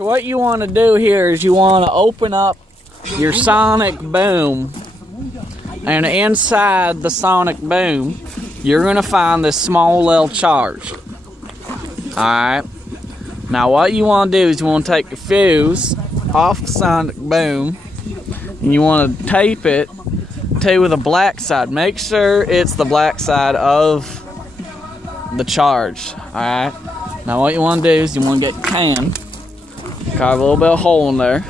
So what you want to do here is you want to open up your sonic boom, and inside the sonic boom you're going to find this small little charge. Alright, now what you want to do is you want to take the fuse off the sonic boom and you want to tape it to the black side. Make sure it's the black side of the charge. Alright, now what you want to do is you want to get can, carve a little bit of hole in there,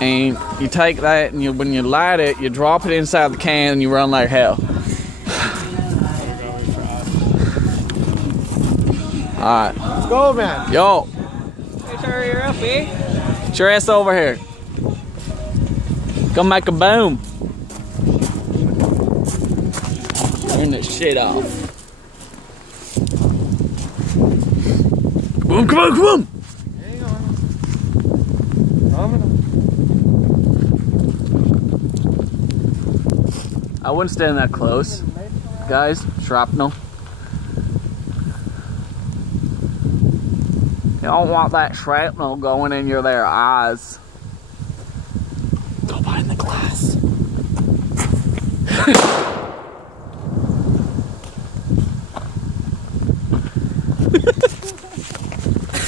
and you take that and when you light it, you drop it inside the can and you run like hell. Alright. Let's go, man. Yo. Hey, sure you're up, eh? Get your ass over here. Come make a boom. Turn this shit off. Come on, come on, come on. Hang on. Coming I wouldn't stand that close. Guys, shrapnel. You don't want that shrapnel going in their eyes. Go behind the glass.